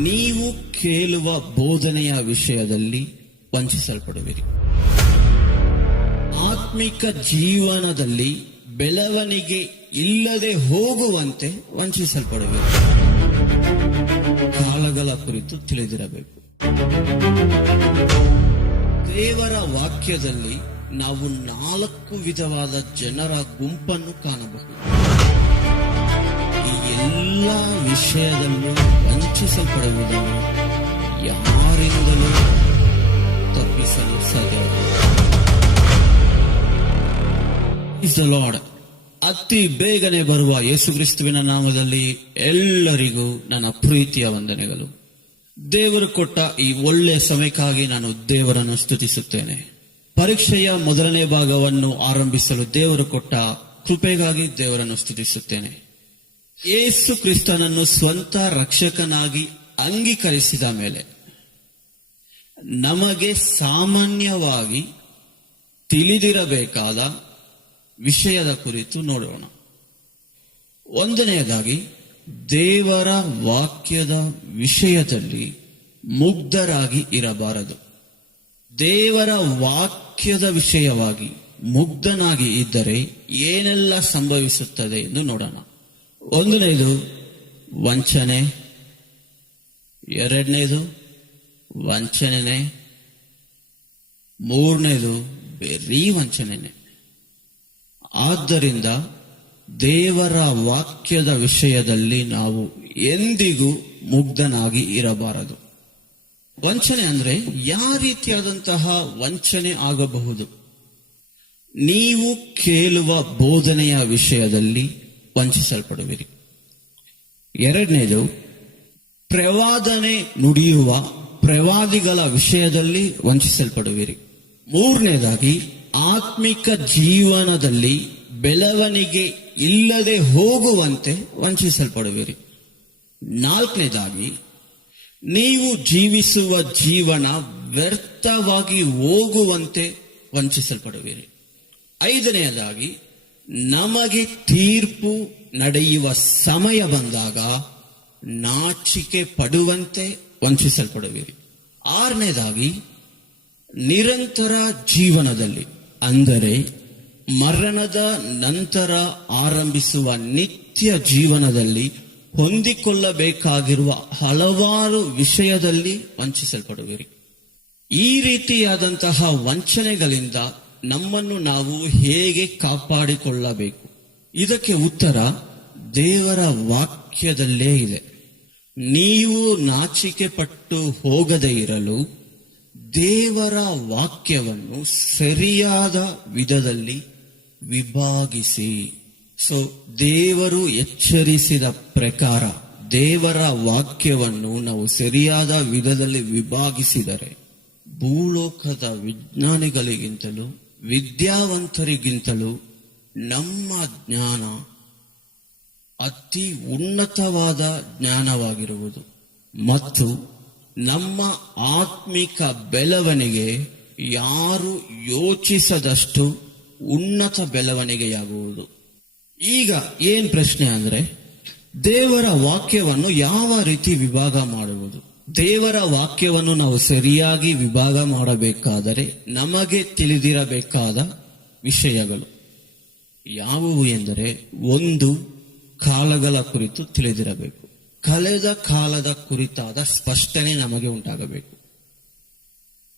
ನೀವು ಕೇಳುವ ಬೋಧನೆಯ ವಿಷಯದಲ್ಲಿ ವಂಚಿಸಲ್ಪಡುವಿರಿ. ಆತ್ಮಿಕ ಜೀವನದಲ್ಲಿ ಬೆಳವಣಿಗೆ ಇಲ್ಲದೆ ಹೋಗುವಂತೆ ವಂಚಿಸಲ್ಪಡುವಿರಿ. ಕಾಲಗಳ ಕುರಿತು ತಿಳಿದಿರಬೇಕು. ದೇವರ ವಾಕ್ಯದಲ್ಲಿ ನಾವು 4 ವಿಧವಾದ ಜನರ ಗುಂಪನ್ನು ಕಾಣಬಹುದು. ಈ ಎಲ್ಲ ವಿಷಯದಲ್ಲೂ ವಂಚಿಸಲ್ಪಡುವುದನ್ನು ಯಾರಿಂದಲೂ ತಪ್ಪಿಸಲು ಸಾಧ್ಯವಿಲ್ಲ. Is the lord. ಅತಿ ಬೇಗನೆ ಬರುವ ಯೇಸುಕ್ರಿಸ್ತುವಿನ ನಾಮದಲ್ಲಿ ಎಲ್ಲರಿಗೂ ನನ್ನ ಪ್ರೀತಿಯ ವಂದನೆಗಳು. ದೇವರು ಕೊಟ್ಟ ಈ ಒಳ್ಳೆಯ ಸಮಯಕ್ಕಾಗಿ ನಾನು ದೇವರನ್ನು ಸ್ತುತಿಸುತ್ತೇನೆ. ಪರೀಕ್ಷೆಯ ಮೊದಲನೇ ಭಾಗವನ್ನು ಆರಂಭಿಸಲು ದೇವರು ಕೊಟ್ಟ ಕೃಪೆಗಾಗಿ ದೇವರನ್ನು ಸ್ತುತಿಸುತ್ತೇನೆ. ಯೇಸು ಕ್ರಿಸ್ತನನ್ನು ಸ್ವಂತ ರಕ್ಷಕನಾಗಿ ಅಂಗೀಕರಿಸಿದ ಮೇಲೆ ನಮಗೆ ಸಾಮಾನ್ಯವಾಗಿ ತಿಳಿದಿರಬೇಕಾದ ವಿಷಯದ ಕುರಿತು ನೋಡೋಣ. ಒಂದನೆಯದಾಗಿ, ದೇವರ ವಾಕ್ಯದ ವಿಷಯದಲ್ಲಿ ಮುಗ್ಧರಾಗಿ ಇರಬಾರದು. ದೇವರ ವಾಕ್ಯದ ವಿಷಯವಾಗಿ ಮುಗ್ಧನಾಗಿ ಇದ್ದರೆ ಏನೆಲ್ಲ ಸಂಭವಿಸುತ್ತದೆ ಎಂದು ನೋಡೋಣ. ಒಂದನೇದು ವಂಚನೆ, ಎರಡನೇದು ವಂಚನೆ, ಮೂರನೇದು ಬರೀ ವಂಚನೆ. ಆದ್ದರಿಂದ ದೇವರ ವಾಕ್ಯದ ವಿಷಯದಲ್ಲಿ ನಾವು ಎಂದಿಗೂ ಮುಗ್ಧನಾಗಿ ಇರಬಾರದು. ವಂಚನೆ ಅಂದ್ರೆ ಯಾವ ರೀತಿಯಾದಂತಹ ವಂಚನೆ ಆಗಬಹುದು? ನೀವು ಕೇಳುವ ಬೋಧನೆಯ ವಿಷಯದಲ್ಲಿ ವಂಚಿಸಲ್ಪಡುವಿರಿ. ಎರಡನೇದು, ಪ್ರವಾದನೆ ನುಡಿಯುವ ಪ್ರವಾದಿಗಳ ವಿಷಯದಲ್ಲಿ ವಂಚಿಸಲ್ಪಡುವಿರಿ. ಮೂರನೇದಾಗಿ, ಆತ್ಮಿಕ ಜೀವನದಲ್ಲಿ ಬೆಳವಣಿಗೆ ಇಲ್ಲದೆ ಹೋಗುವಂತೆ ವಂಚಿಸಲ್ಪಡುವಿರಿ. ನಾಲ್ಕನೇದಾಗಿ, ನೀವು ಜೀವಿಸುವ ಜೀವನ ವ್ಯರ್ಥವಾಗಿ ಹೋಗುವಂತೆ ವಂಚಿಸಲ್ಪಡುವಿರಿ. ಐದನೆಯದಾಗಿ, ನಮಗೆ ತೀರ್ಪು ನಡೆಯುವ ಸಮಯ ಬಂದಾಗ ನಾಚಿಕೆ ಪಡುವಂತೆ ವಂಚಿಸಲ್ಪಡುವಿರಿ. ಆರನೇದಾಗಿ, ನಿರಂತರ ಜೀವನದಲ್ಲಿ ಅಂದರೆ ಮರಣದ ನಂತರ ಆರಂಭಿಸುವ ನಿತ್ಯ ಜೀವನದಲ್ಲಿ ಹೊಂದಿಕೊಳ್ಳಬೇಕಾಗಿರುವ ಹಲವಾರು ವಿಷಯದಲ್ಲಿ ವಂಚಿಸಲ್ಪಡುವಿರಿ. ಈ ರೀತಿಯಾದಂತಹ ವಂಚನೆಗಳಿಂದ ನಮ್ಮನ್ನು ನಾವು ಹೇಗೆ ಕಾಪಾಡಿಕೊಳ್ಳಬೇಕು? ಇದಕ್ಕೆ ಉತ್ತರ ದೇವರ ವಾಕ್ಯದಲ್ಲೇ ಇದೆ. ನೀವು ನಾಚಿಕೆ ಪಟ್ಟು ಹೋಗದೇ ಇರಲು ದೇವರ ವಾಕ್ಯವನ್ನು ಸರಿಯಾದ ವಿಧದಲ್ಲಿ ವಿಭಾಗಿಸಿ. ಸೊ ದೇವರು ಎಚ್ಚರಿಸಿದ ಪ್ರಕಾರ ದೇವರ ವಾಕ್ಯವನ್ನು ನಾವು ಸರಿಯಾದ ವಿಧದಲ್ಲಿ ವಿಭಾಗಿಸಿದರೆ ಭೂಲೋಕದ ವಿಜ್ಞಾನಿಗಳಿಗಿಂತಲೂ ವಿದ್ಯಾವಂತರಿಗಿಂತಲೂ ನಮ್ಮ ಜ್ಞಾನ ಅತಿ ಉನ್ನತವಾದ ಜ್ಞಾನವಾಗಿರುವುದು ಮತ್ತು ನಮ್ಮ ಆತ್ಮಿಕ ಬೆಳವಣಿಗೆ ಯಾರು ಯೋಚಿಸದಷ್ಟು ಉನ್ನತ ಬೆಳವಣಿಗೆಯಾಗುವುದು. ಈಗ ಏನ್ ಪ್ರಶ್ನೆ ಅಂದ್ರೆ, ದೇವರ ವಾಕ್ಯವನ್ನು ಯಾವ ರೀತಿ ವಿಭಾಗ ಮಾಡುವುದು? ದೇವರ ವಾಕ್ಯವನ್ನು ನಾವು ಸರಿಯಾಗಿ ವಿಭಾಗ ಮಾಡಬೇಕಾದರೆ ನಮಗೆ ತಿಳಿದಿರಬೇಕಾದ ವಿಷಯಗಳು ಯಾವುವು ಎಂದರೆ, ಒಂದು, ಕಾಲಗಳ ಕುರಿತು ತಿಳಿದಿರಬೇಕು. ಕಳೆದ ಕಾಲದ ಕುರಿತಾದ ಸ್ಪಷ್ಟನೆ ನಮಗೆ ಉಂಟಾಗಬೇಕು.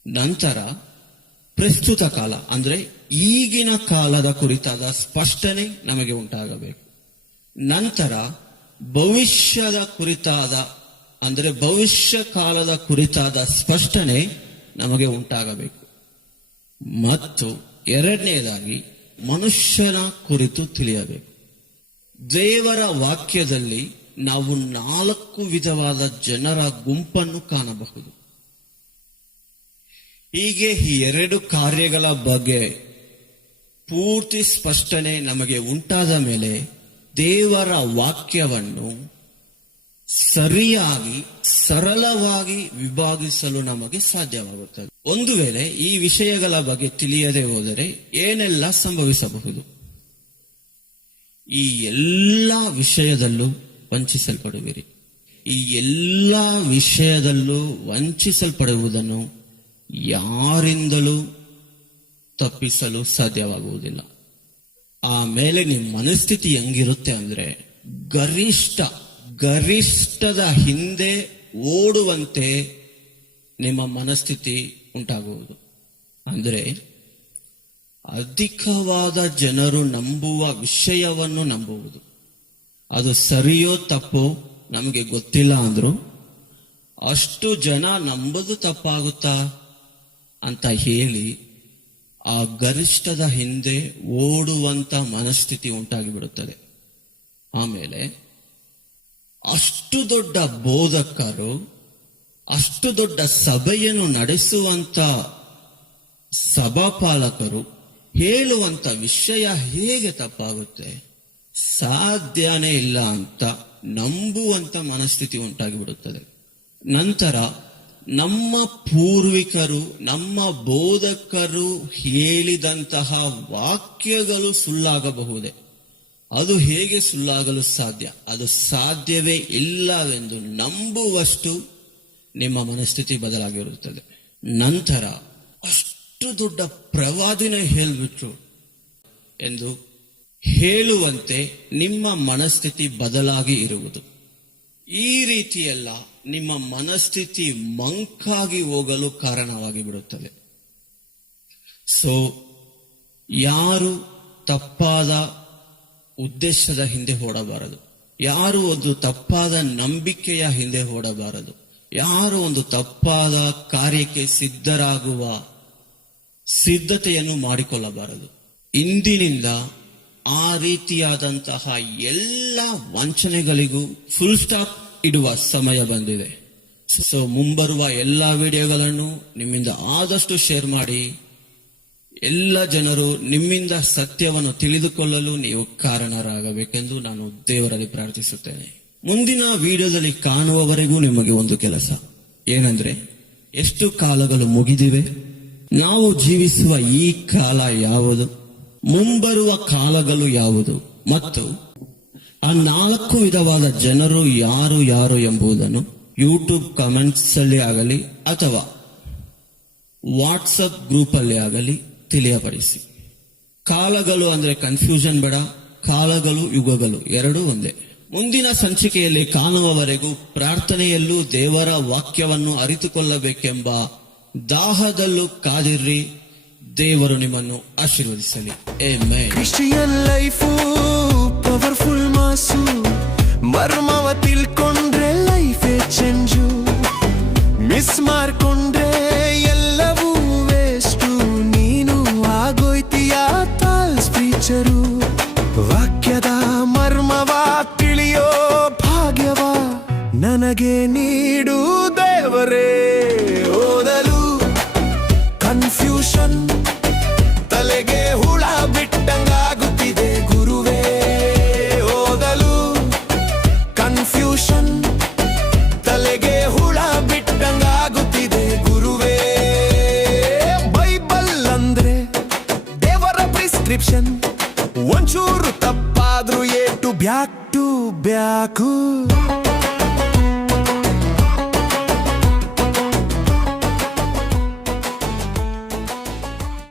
ನಂತರ ಪ್ರಸ್ತುತ ಕಾಲ ಅಂದ್ರೆ ಈಗಿನ ಕಾಲದ ಕುರಿತಾದ ಸ್ಪಷ್ಟನೆ ನಮಗೆ ಉಂಟಾಗಬೇಕು. ನಂತರ ಭವಿಷ್ಯದ ಕುರಿತಾದ ಅಂದ್ರೆ ಭವಿಷ್ಯ ಕಾಲದ ಕುರಿತಾದ ಸ್ಪಷ್ಟನೆ ನಮಗೆ ಉಂಟಾಗಬೇಕು. ಮತ್ತು ಎರಡನೇದಾಗಿ ಮನುಷ್ಯನ ಕುರಿತು ತಿಳಿಯಬೇಕು. ದೇವರ ವಾಕ್ಯದಲ್ಲಿ ನಾವು 4 ವಿಧವಾದ ಜನರ ಗುಂಪನ್ನು ಕಾಣಬಹುದು. ಹೀಗೆ ಈ 2 ಕಾರ್ಯಗಳ ಬಗ್ಗೆ ಪೂರ್ತಿ ಸ್ಪಷ್ಟನೆ ನಮಗೆ ಉಂಟಾದ ಮೇಲೆ ದೇವರ ವಾಕ್ಯವನ್ನು ಸರಿಯಾಗಿ ಸರಳವಾಗಿ ವಿಭಾಗಿಸಲು ನಮಗೆ ಸಾಧ್ಯವಾಗುತ್ತದೆ. ಒಂದು ವೇಳೆ ಈ ವಿಷಯಗಳ ಬಗ್ಗೆ ತಿಳಿಯದೆ ಹೋದರೆ ಏನೆಲ್ಲ ಸಂಭವಿಸಬಹುದು? ಈ ಎಲ್ಲ ವಿಷಯದಲ್ಲೂ ವಂಚಿಸಲ್ಪಡುವಿರಿ. ಈ ಎಲ್ಲ ವಿಷಯದಲ್ಲೂ ವಂಚಿಸಲ್ಪಡುವುದನ್ನು ಯಾರಿಂದಲೂ ತಪ್ಪಿಸಲು ಸಾಧ್ಯವಾಗುವುದಿಲ್ಲ. ಆಮೇಲೆ ನಿಮ್ಮ ಮನಸ್ಥಿತಿ ಹೆಂಗಿರುತ್ತೆ ಅಂದ್ರೆ ಗರಿಷ್ಠದ ಹಿಂದೆ ಓಡುವಂತೆ ನಿಮ್ಮ ಮನಸ್ಥಿತಿ ಉಂಟಾಗುವುದು. ಅಂದ್ರೆ ಅಧಿಕವಾದ ಜನರು ನಂಬುವ ವಿಷಯವನ್ನು ನಂಬುವುದು. ಅದು ಸರಿಯೋ ತಪ್ಪೋ ನಮಗೆ ಗೊತ್ತಿಲ್ಲ ಅಂದ್ರು ಅಷ್ಟು ಜನ ನಂಬುದು ತಪ್ಪಾಗುತ್ತಾ ಅಂತ ಹೇಳಿ ಆ ಗರಿಷ್ಠದ ಹಿಂದೆ ಓಡುವಂತ ಮನಸ್ಥಿತಿ ಉಂಟಾಗಿಬಿಡುತ್ತದೆ. ಆಮೇಲೆ ಅಷ್ಟು ದೊಡ್ಡ ಬೋಧಕರು, ಅಷ್ಟು ದೊಡ್ಡ ಸಭೆಯನ್ನು ನಡೆಸುವಂತ ಸಭಾಪಾಲಕರು ಹೇಳುವಂತ ವಿಷಯ ಹೇಗೆ ತಪ್ಪಾಗುತ್ತೆ, ಸಾಧ್ಯನೇ ಇಲ್ಲ ಅಂತ ನಂಬುವಂತ ಮನಸ್ಥಿತಿ ಉಂಟಾಗಿಬಿಡುತ್ತದೆ. ನಂತರ ನಮ್ಮ ಪೂರ್ವಿಕರು, ನಮ್ಮ ಬೋಧಕರು ಹೇಳಿದಂತಹ ವಾಕ್ಯಗಳು ಸುಳ್ಳಾಗಬಹುದೇ? ಅದು ಹೇಗೆ ಸುಳ್ಳಾಗಲು ಸಾಧ್ಯ? ಅದು ಸಾಧ್ಯವೇ ಇಲ್ಲವೆಂದು ನಂಬುವಷ್ಟು ನಿಮ್ಮ ಮನಸ್ಥಿತಿ ಬದಲಾಗಿರುತ್ತದೆ. ನಂತರ ಅಷ್ಟು ದೊಡ್ಡ ಪ್ರವಾದಿನೇ ಹೇಳ್ಬಿಟ್ರು ಎಂದು ಹೇಳುವಂತೆ ನಿಮ್ಮ ಮನಸ್ಥಿತಿ ಬದಲಾಗಿ ಇರುವುದು. ಈ ರೀತಿಯೆಲ್ಲ ನಿಮ್ಮ ಮನಸ್ಥಿತಿ ಮಂಕಾಗಿ ಹೋಗಲು ಕಾರಣವಾಗಿ ಬಿಡುತ್ತದೆ. ಸೊ ಯಾರು ತಪ್ಪಾದ ಉದ್ದೇಶದ ಹಿಂದೆ ಓಡಬಾರದು, ಯಾರು ಒಂದು ತಪ್ಪಾದ ನಂಬಿಕೆಯ ಹಿಂದೆ ಓಡಬಾರದು, ಯಾರು ಒಂದು ತಪ್ಪಾದ ಕಾರ್ಯಕ್ಕೆ ಸಿದ್ಧರಾಗುವ ಸಿದ್ಧತೆಯನ್ನು ಮಾಡಿಕೊಳ್ಳಬಾರದು. ಇಂದಿನಿಂದ ಆ ರೀತಿಯಾದಂತಹ ಎಲ್ಲ ವಂಚನೆಗಳಿಗೂ ಫುಲ್ ಸ್ಟಾಪ್ ಇಡುವ ಸಮಯ ಬಂದಿದೆ. ಸೊ ಮುಂಬರುವ ಎಲ್ಲ ವಿಡಿಯೋಗಳನ್ನು ನಿಮ್ಮಿಂದ ಆದಷ್ಟು ಶೇರ್ ಮಾಡಿ. ಎಲ್ಲ ಜನರು ನಿಮ್ಮಿಂದ ಸತ್ಯವನ್ನು ತಿಳಿದುಕೊಳ್ಳಲು ನೀವು ಕಾರಣರಾಗಬೇಕೆಂದು ನಾನು ದೇವರಲ್ಲಿ ಪ್ರಾರ್ಥಿಸುತ್ತೇನೆ. ಮುಂದಿನ ವಿಡಿಯೋದಲ್ಲಿ ಕಾಣುವವರೆಗೂ ನಿಮಗೆ ಒಂದು ಕೆಲಸ ಏನಂದ್ರೆ, ಎಷ್ಟು ಕಾಲಗಳು ಮುಗಿದಿವೆ, ನಾವು ಜೀವಿಸುವ ಈ ಕಾಲ ಯಾವುದು, ಮುಂಬರುವ ಕಾಲಗಳು ಯಾವುದು, ಮತ್ತು ಆ 4 ವಿಧವಾದ ಜನರು ಯಾರು ಎಂಬುದನ್ನು ಯೂಟ್ಯೂಬ್ ಕಮೆಂಟ್ಸ್ ಅಲ್ಲಿ ಆಗಲಿ ಅಥವಾ ವಾಟ್ಸಪ್ ಗ್ರೂಪ್ ಅಲ್ಲಿ ಆಗಲಿ ತಿಳಿಯಪಡಿಸಿ. ಕಾಲಗಳು ಅಂದ್ರೆ ಕನ್ಫ್ಯೂಷನ್ ಬೇಡ, ಕಾಲಗಳು ಯುಗಗಳು ಎರಡೂ ಒಂದೇ. ಮುಂದಿನ ಸಂಚಿಕೆಯಲ್ಲಿ ಕಾಣುವವರೆಗೂ ಪ್ರಾರ್ಥನೆಯಲ್ಲೂ ದೇವರ ವಾಕ್ಯವನ್ನು ಅರಿತುಕೊಳ್ಳಬೇಕೆಂಬ ದಾಹದಲ್ಲೂ ಕಾದಿರ್ರಿ. ದೇವರು ನಿಮ್ಮನ್ನು ಆಶೀರ್ವದಿಸಲಿ. ಆಮೆನ್. ಕ್ರಿಶ್ಚಿಯನ್ ಲೈಫು ಪವರ್ಫುಲ್ ಮಾಸು, ಮರ್ಮವ ತಿಳ್ಕೊಂಡ್ರೆ ಲೈಫೇ ಚೇಂಜು, ಮಿಸ್ ಮಾಡ್ಕೊಂಡ್ರೆ ಎಲ್ಲವೂ ವೇಸ್ಟು, ನೀನು ಆಗೋಯ್ತೀಯ ಫಾಲ್ಸ್ ಪ್ರೀಚರು. ವಾಕ್ಯದ ಮರ್ಮವ ತಿಳಿಯೋ ಭಾಗ್ಯವ ನನಗೆ ನೀಡು ದೇವರೇ. ಓದಲು ಕನ್ಫ್ಯೂಷನ್, ತಲೆಗೆ ಹುಳ ಬಿಟ್ಟಂಗಾಗುತ್ತಿದೆ ಗುರುವೇ. ಓದಲು ಕನ್ಫ್ಯೂಷನ್, ತಲೆಗೆ ಹುಳ ಬಿಟ್ಟಂಗಾಗುತ್ತಿದೆ ಗುರುವೇ. ಬೈಬಲ್ ಅಂದ್ರೆ ದೇವರ ಪ್ರಿಸ್ಕ್ರಿಪ್ಷನ್, ಒಂಚೂರು ತಪ್ಪಾದ್ರೂ ಏಟು ಬ್ಯಾಕ್ ಟು ಬ್ಯಾಕು.